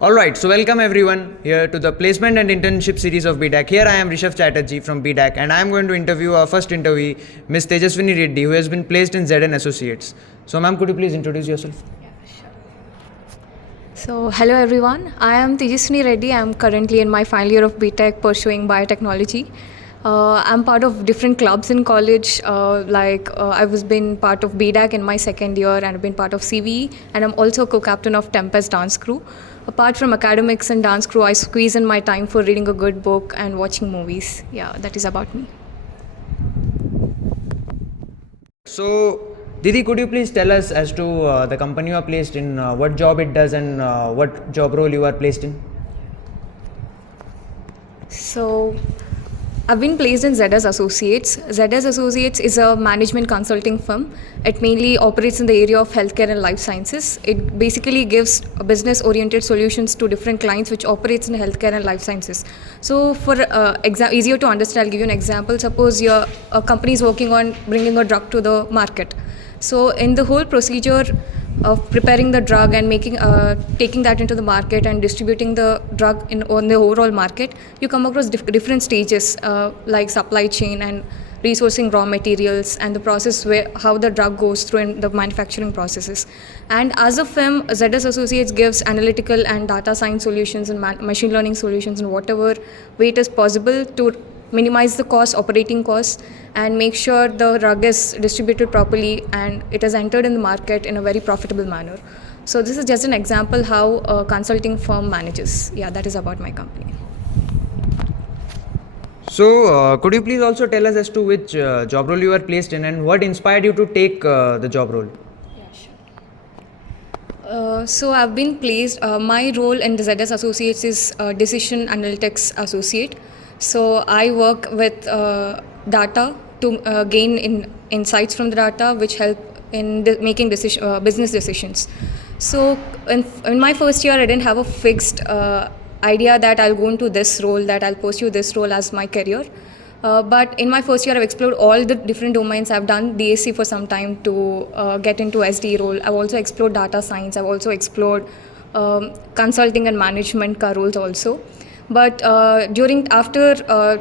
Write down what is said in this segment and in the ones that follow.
Alright, so welcome everyone here to the placement and internship series of BDACC. Here I am Rishabh Chatterjee from BDACC and I am going to interview our first interviewee, Ms. Tejaswini Reddy, who has been placed in ZN Associates. So ma'am, could you please introduce yourself? So, hello everyone. I am Tejaswini Reddy. I am currently in my final year of BTech pursuing biotechnology. I'm part of different clubs in college. I was been part of BDACC in my second year, and I've been part of CVE, and I'm also co-captain of Tempest Dance Crew. Apart from academics and dance crew, I squeeze in my time for reading a good book and watching movies. Yeah, that is about me. So, Didi, could you please tell us as to the company you are placed in, what job it does and what job role you are placed in? So, I've been placed in ZS Associates. ZS Associates is a management consulting firm. It mainly operates in the area of healthcare and life sciences. It basically gives business-oriented solutions to different clients which operates in healthcare and life sciences. So for easier to understand, I'll give you an example. Suppose a company is working on bringing a drug to the market. So in the whole procedure of preparing the drug and taking that into the market and distributing the drug on the overall market, you come across different stages like supply chain and resourcing raw materials and the process how the drug goes through in the manufacturing processes. And as a firm, ZS Associates gives analytical and data science solutions and machine learning solutions in whatever way it is possible to minimize the operating costs, and make sure the drug is distributed properly and it is entered in the market in a very profitable manner. So this is just an example how a consulting firm manages. Yeah, that is about my company. So, could you please also tell us as to which job role you are placed in and what inspired you to take the job role? So I've been placed, my role in the ZS Associates is Decision Analytics Associate. So I work with data to gain insights from the data which help in making business decisions. So in my first year, I didn't have a fixed idea that I'll go into this role, that I'll pursue this role as my career. But in my first year, I've explored all the different domains. I've done DAC for some time to get into SD role. I've also explored data science. I've also explored consulting and management roles also. But after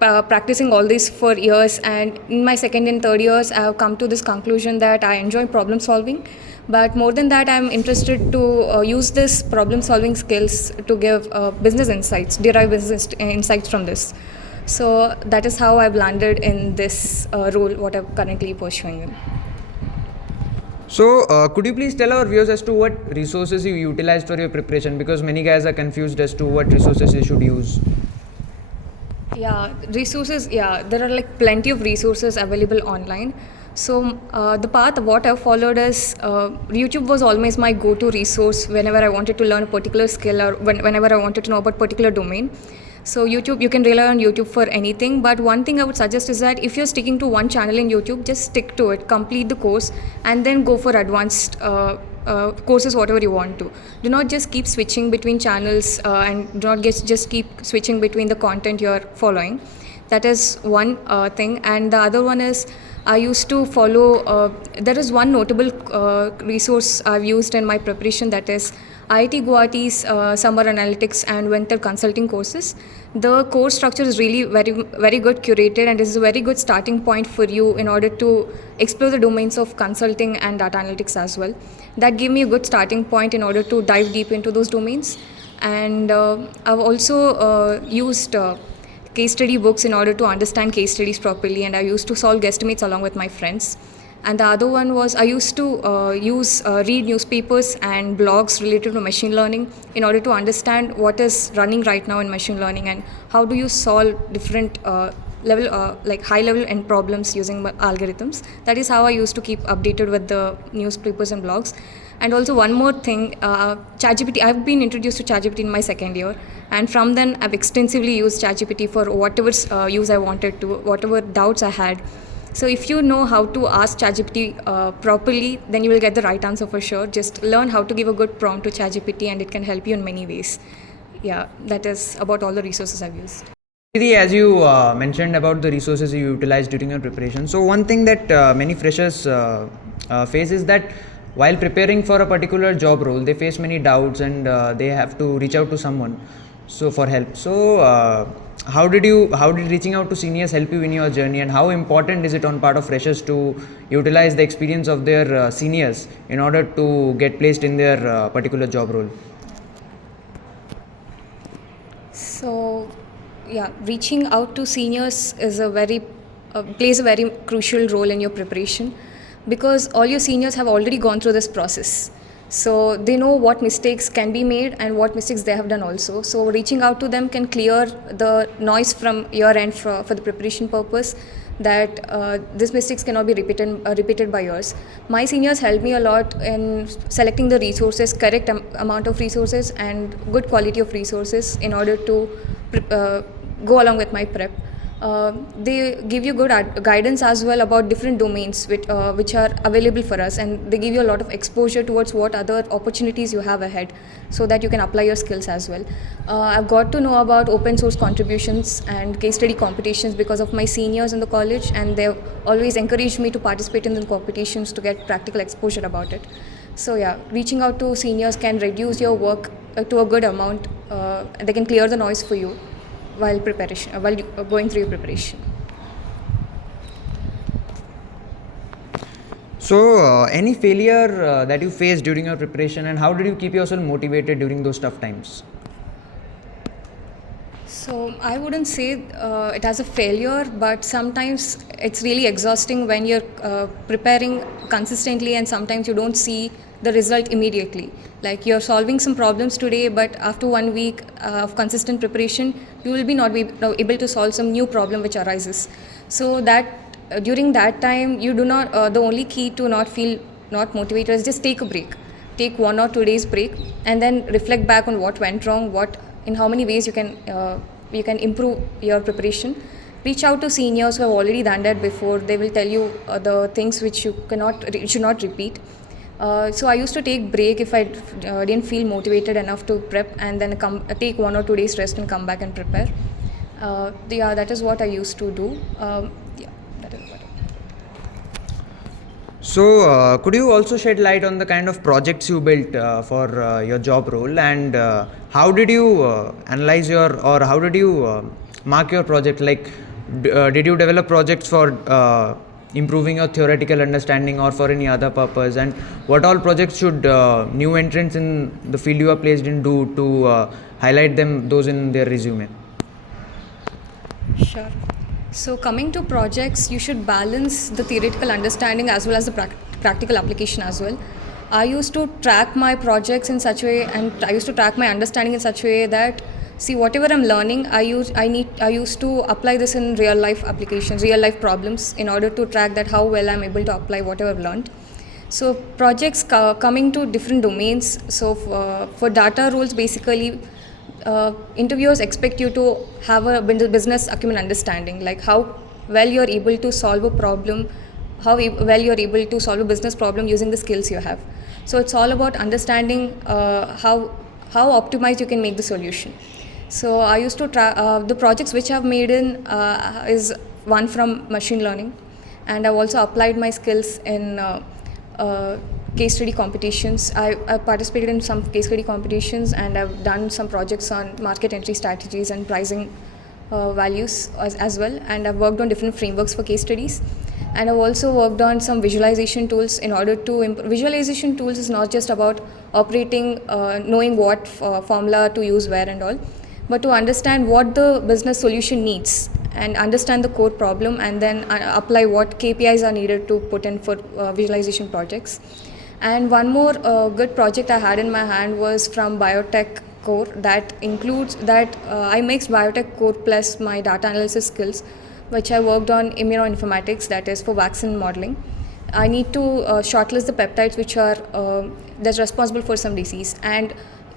practicing all this for years, and in my second and third years, I have come to this conclusion that I enjoy problem solving. But more than that, I'm interested to use this problem solving skills to give business insights, derive business insights from this. So that is how I've landed in this role, what I'm currently pursuing in. So, could you please tell our viewers as to what resources you utilized for your preparation, because many guys are confused as to what resources they should use. Yeah, resources, there are like plenty of resources available online. So the path what I followed is YouTube was always my go-to resource whenever I wanted to learn a particular skill or whenever I wanted to know about a particular domain. So YouTube, you can rely on YouTube for anything, but one thing I would suggest is that if you're sticking to one channel in YouTube, just stick to it, complete the course, and then go for advanced courses, whatever you want to. Do not just keep switching between channels and do not just keep switching between the content you're following. That is one thing. And the other one is I used to follow, there is one notable resource I've used in my preparation, that is IIT Guwahati's summer analytics and winter consulting courses. The course structure is really very, very good curated, and this is a very good starting point for you in order to explore the domains of consulting and data analytics as well. That gave me a good starting point in order to dive deep into those domains. And I've also used case study books in order to understand case studies properly, and I used to solve guesstimates along with my friends. And the other one was I used to read newspapers and blogs related to machine learning in order to understand what is running right now in machine learning and how do you solve different like high level end problems using algorithms. That is how I used to keep updated with the newspapers and blogs. And also one more thing, ChatGPT. I've been introduced to ChatGPT in my second year, and from then I've extensively used ChatGPT for whatever use I wanted to, whatever doubts I had. So if you know how to ask ChatGPT properly, then you will get the right answer for sure. Just learn how to give a good prompt to ChatGPT, and it can help you in many ways. Yeah, that is about all the resources I've used. As you mentioned about the resources you utilized during your preparation, so one thing that many freshers face is that while preparing for a particular job role, they face many doubts and they have to reach out to someone so for help. So how did reaching out to seniors help you in your journey, and how important is it on part of freshers to utilize the experience of their seniors in order to get placed in their particular job role? So, yeah, reaching out to seniors is plays a very crucial role in your preparation, because all your seniors have already gone through this process. So they know what mistakes can be made and what mistakes they have done also. So reaching out to them can clear the noise from your end for the preparation purpose, that these mistakes cannot be repeated by yours. My seniors helped me a lot in selecting the resources, correct amount of resources and good quality of resources in order to go along with my prep. They give you good guidance as well about different domains which are available for us, and they give you a lot of exposure towards what other opportunities you have ahead, so that you can apply your skills as well. I've got to know about open source contributions and case study competitions because of my seniors in the college, and they've always encouraged me to participate in the competitions to get practical exposure about it. So yeah, reaching out to seniors can reduce your work to a good amount. They can clear the noise for you while going through your preparation. So any failure that you faced during your preparation, and how did you keep yourself motivated during those tough times? So I wouldn't say it as a failure, but sometimes it's really exhausting when you're preparing consistently and sometimes you don't see the result immediately. Like you're solving some problems today, but after 1 week of consistent preparation, you will be not be able to solve some new problem which arises. So that during that time, you do not. The only key to not feel not motivated is just take a break. Take 1 or 2 days break, and then reflect back on what went wrong, in how many ways you can improve your preparation. Reach out to seniors who have already done that before. They will tell you the things which you should not repeat. So I used to take break if I didn't feel motivated enough to prep, and then take 1 or 2 days rest and come back and prepare. Yeah, that is what I used to do. Yeah, that is what. So could you also shed light on the kind of projects you built for your job role, and how did you analyze or how did you mark your project? Like, did you develop projects for improving your theoretical understanding or for any other purpose, and what all projects should new entrants in the field you are placed in do to highlight those in their resume? Sure. So coming to projects, you should balance the theoretical understanding as well as the practical application as well. I used to track my projects in such a way, and I used to track my understanding in such a way that, see, whatever I'm learning, I used to apply this in real life applications, real life problems, in order to track that how well I'm able to apply whatever I've learned. So projects coming to different domains. So for data roles, basically, interviewers expect you to have a business acumen understanding, like how well you're able to solve a problem, well you're able to solve a business problem using the skills you have. So it's all about understanding how optimized you can make the solution. So I used to the projects which I've made in is one from machine learning, and I've also applied my skills in case study competitions. I participated in some case study competitions, and I've done some projects on market entry strategies and pricing values as well, and I've worked on different frameworks for case studies. And I've also worked on some visualization tools in order to visualization tools is not just about operating, knowing what formula to use where and all, but to understand what the business solution needs and understand the core problem, and then apply what KPIs are needed to put in for visualization projects. And one more good project I had in my hand was from biotech core, that includes that I mixed biotech core plus my data analysis skills, which I worked on immunoinformatics, that is for vaccine modeling. I need to shortlist the peptides which are that's responsible for some disease, and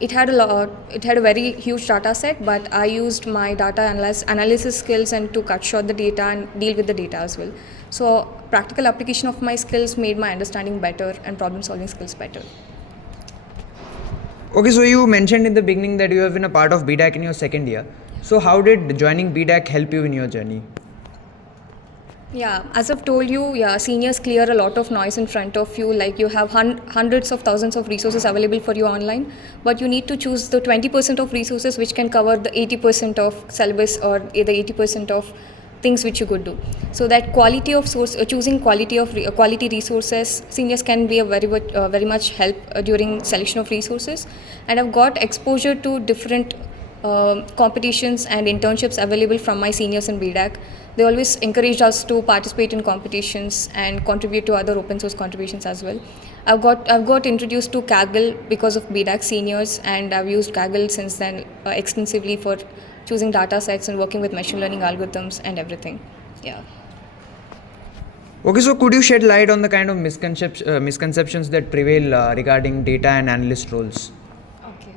it had a very huge data set, but I used my data analysis skills and to cut short the data and deal with the data as well. So practical application of my skills made my understanding better and problem solving skills better. Okay, so you mentioned in the beginning that you have been a part of BDACC in your second year. So how did joining BDACC help you in your journey? Yeah, as I've told you, yeah, seniors clear a lot of noise in front of you. Like you have hundreds of thousands of resources available for you online, but you need to choose the 20% of resources which can cover the 80% of syllabus or the 80% of things which you could do. So that quality of source, choosing quality of quality resources, seniors can be a very much help during selection of resources. And I've got exposure to different competitions and internships available from my seniors in BDAC. They always encouraged us to participate in competitions and contribute to other open source contributions as well. I've got introduced to Kaggle because of BDAC seniors, and I've used Kaggle since then extensively for choosing data sets and working with machine learning algorithms and everything. Yeah. Okay, so could you shed light on the kind of misconceptions that prevail regarding data and analyst roles? Okay.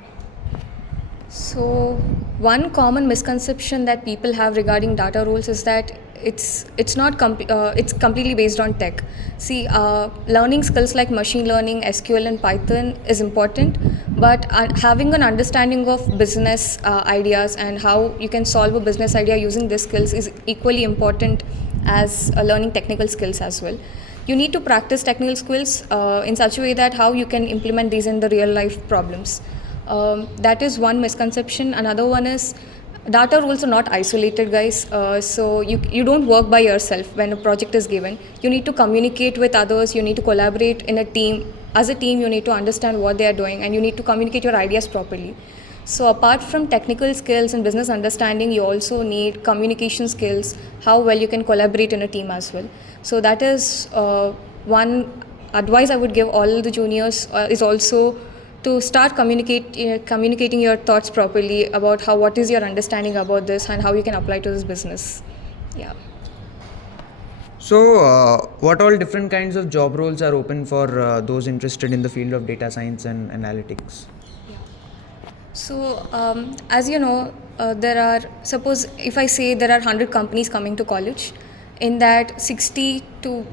So one common misconception that people have regarding data roles is that it's completely based on tech. See, learning skills like machine learning, SQL, and Python is important, but having an understanding of business ideas and how you can solve a business idea using these skills is equally important as learning technical skills as well. You need to practice technical skills in such a way that how you can implement these in the real life problems. That is one misconception. Another one is data roles are not isolated, guys. So you don't work by yourself when a project is given. You need to communicate with others. You need to collaborate in a team. As a team, you need to understand what they are doing, and you need to communicate your ideas properly. So apart from technical skills and business understanding, you also need communication skills, how well you can collaborate in a team as well. So that is one advice I would give all the juniors is also to start communicating your thoughts properly about what is your understanding about this and how you can apply to this business. Yeah. So, what all different kinds of job roles are open for those interested in the field of data science and analytics? So, as you know, suppose if I say there are 100 companies coming to college, in that 60 to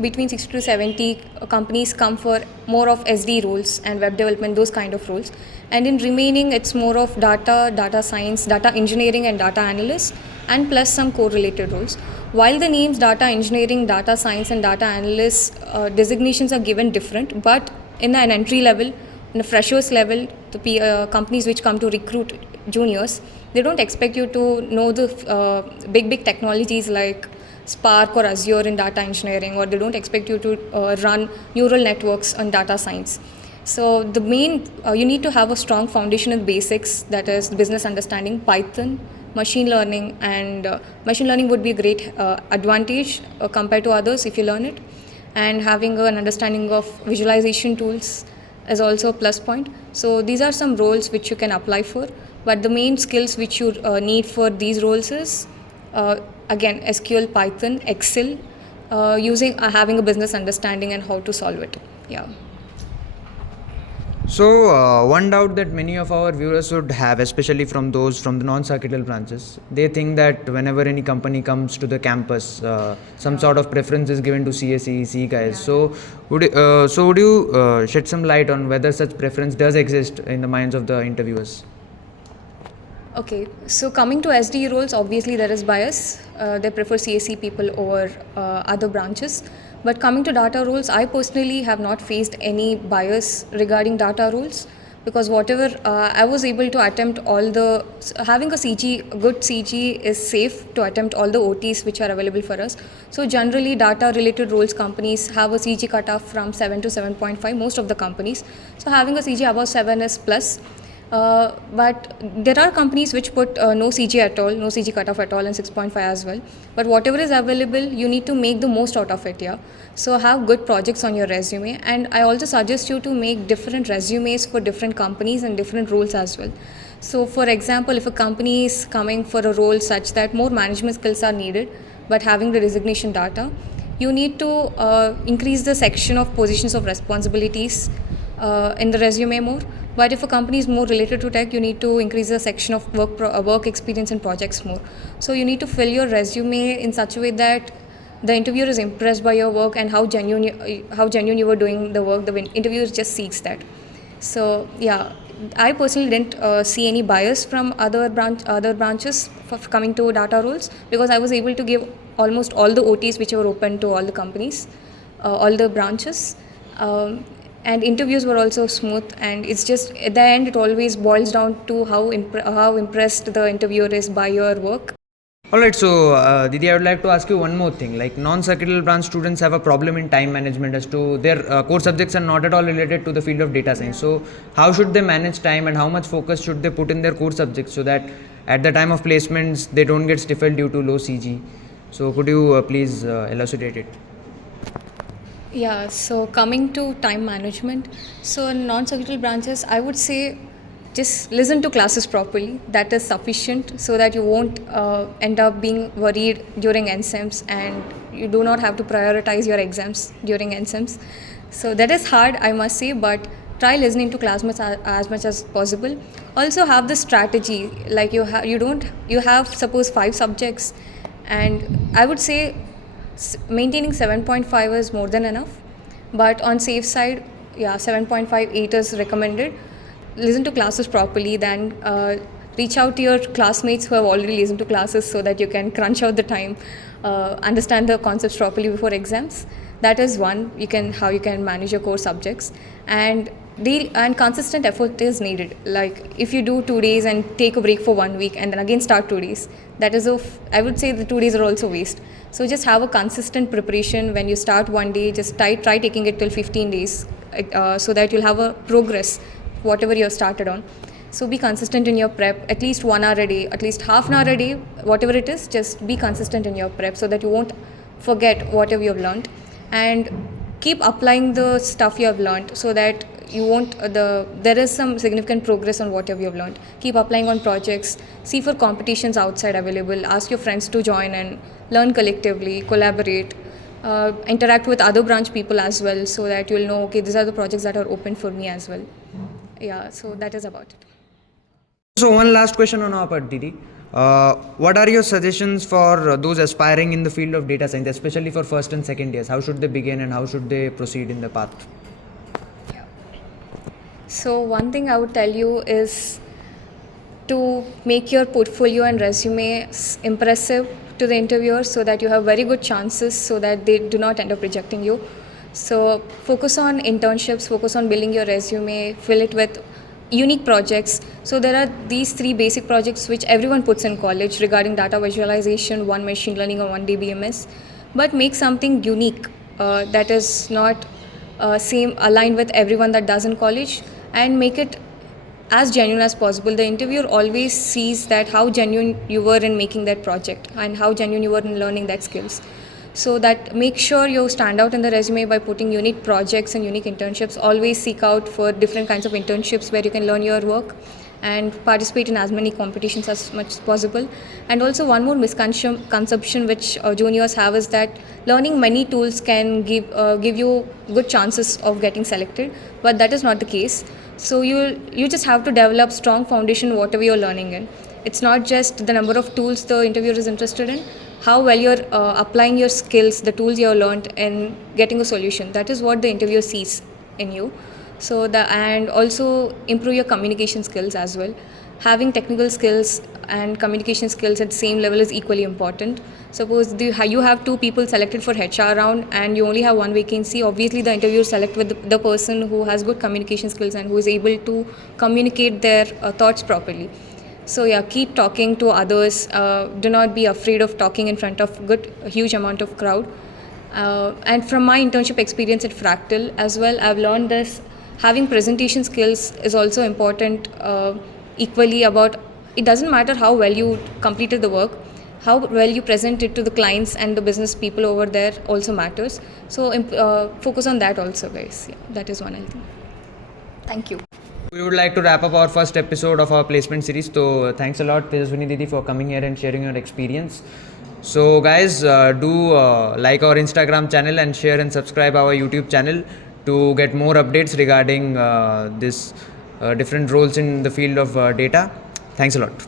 between 60 to 70 companies come for more of SD roles and web development, those kind of roles. And in remaining, it's more of data science, data engineering, and data analyst, and plus some correlated roles. While the names data engineering, data science, and data analyst designations are given different, but in an entry level, in a freshers level, the companies which come to recruit juniors, they don't expect you to know the big technologies like Spark or Azure in data engineering, or they don't expect you to run neural networks on data science. So the main, you need to have a strong foundation in basics, that is business understanding, Python, machine learning, and machine learning would be a great advantage compared to others if you learn it. And having an understanding of visualization tools is also a plus point. So these are some roles which you can apply for, but the main skills which you need for these roles is again SQL, Python, Excel, using having a business understanding and how to solve it. Yeah. So, one doubt that many of our viewers would have, especially from those from the non-circuital branches, they think that whenever any company comes to the campus, some sort of preference is given to CSE, C guys. So, would you shed some light on whether such preference does exist in the minds of the interviewers? Okay, so coming to SD roles, obviously there is bias. They prefer CSE people over other branches. But coming to data roles, I personally have not faced any bias regarding data roles, because whatever I was able to attempt all the, having a good CG is safe to attempt all the OTs which are available for us. So generally data related roles companies have a CG cutoff from 7 to 7.5, most of the companies. So having a CG above 7 is plus. But there are companies which put no CG at all, no CG cutoff at all, and 6.5 as well. But whatever is available, you need to make the most out of it, yeah. So have good projects on your resume, and I also suggest you to make different resumes for different companies and different roles as well. So for example, if a company is coming for a role such that more management skills are needed, but having the designation data, you need to increase the section of positions of responsibilities in the resume more. But if a company is more related to tech, you need to increase the section of work experience and projects more. So you need to fill your resume in such a way that the interviewer is impressed by your work and how genuine you were doing the work. The interviewer just seeks that. So yeah, I personally didn't see any bias from other branches for coming to data roles, because I was able to give almost all the OTs which were open to all the companies, all the branches. And interviews were also smooth, and it's just at the end it always boils down to how impressed the interviewer is by your work. Alright, so Didi, I would like to ask you one more thing. Like non-circuitous branch students have a problem in time management as to their core subjects are not at all related to the field of data science. So how should they manage time and how much focus should they put in their core subjects so that at the time of placements they don't get stifled due to low CG? So could you please elucidate it? Yeah, so coming to time management, so in non-circuitous branches, I would say just listen to classes properly. That is sufficient so that you won't end up being worried during NSEMs, and you do not have to prioritize your exams during NSEMs. So that is hard, I must say, but try listening to class as much as possible. Also have the strategy, like you have suppose 5 subjects, and I would say maintaining 7.5 is more than enough, but on safe side, yeah, 7.58 is recommended. Listen to classes properly, then reach out to your classmates who have already listened to classes so that you can crunch out the time, understand the concepts properly before exams. That is one, how you can manage your core subjects. And consistent effort is needed. Like if you do 2 days and take a break for 1 week and then again start 2 days, that is I would say the 2 days are also waste. So just have a consistent preparation. When you start one day, just try taking it till 15 days so that you'll have a progress whatever you have started on. So be consistent in your prep, at least 1 hour a day, at least half an hour a day, whatever it is, just be consistent in your prep so that you won't forget whatever you have learned. And keep applying the stuff you have learned so that you won't there is some significant progress on whatever you have learned. Keep applying on projects, see for competitions outside available, ask your friends to join and learn collectively, collaborate, interact with other branch people as well so that you'll know, okay, these are the projects that are open for me as well. Yeah, so that is about it. So one last question on our part, Didi. What are your suggestions for those aspiring in the field of data science, especially for first and second years? How should they begin and how should they proceed in the path? So one thing I would tell you is to make your portfolio and resume impressive to the interviewer so that you have very good chances so that they do not end up rejecting you. So focus on internships, focus on building your resume, fill it with unique projects. So there are these 3 basic projects which everyone puts in college regarding data visualization, one machine learning, or one DBMS. But make something unique that is not same aligned with everyone that does in college, and make it as genuine as possible. The interviewer always sees that how genuine you were in making that project and how genuine you were in learning that skills. So that make sure you stand out in the resume by putting unique projects and unique internships. Always seek out for different kinds of internships where you can learn your work and participate in as many competitions as much as possible. And also one more misconception which juniors have is that learning many tools can give you good chances of getting selected, but that is not the case. So you just have to develop strong foundation whatever you're learning in. It's not just the number of tools the interviewer is interested in, how well you're applying your skills, the tools you have learned, and getting a solution. That is what the interviewer sees in you. So and also improve your communication skills as well. Having technical skills and communication skills at the same level is equally important. Suppose you have 2 people selected for HR round and you only have 1 vacancy. Obviously, the interviewer select with the person who has good communication skills and who is able to communicate their thoughts properly. So yeah, keep talking to others. Do not be afraid of talking in front of a huge amount of crowd. And from my internship experience at Fractal as well, I've learned this. Having presentation skills is also important. Equally about, it doesn't matter how well you completed the work, how well you present it to the clients and the business people over there also matters. So focus on that also, guys. Yeah, that is one, I think. Thank you. We would like to wrap up our first episode of our placement series. So thanks a lot, Tejaswini Reddy, for coming here and sharing your experience. So guys, do like our Instagram channel and share and subscribe our YouTube channel to get more updates regarding this different roles in the field of data. Thanks a lot.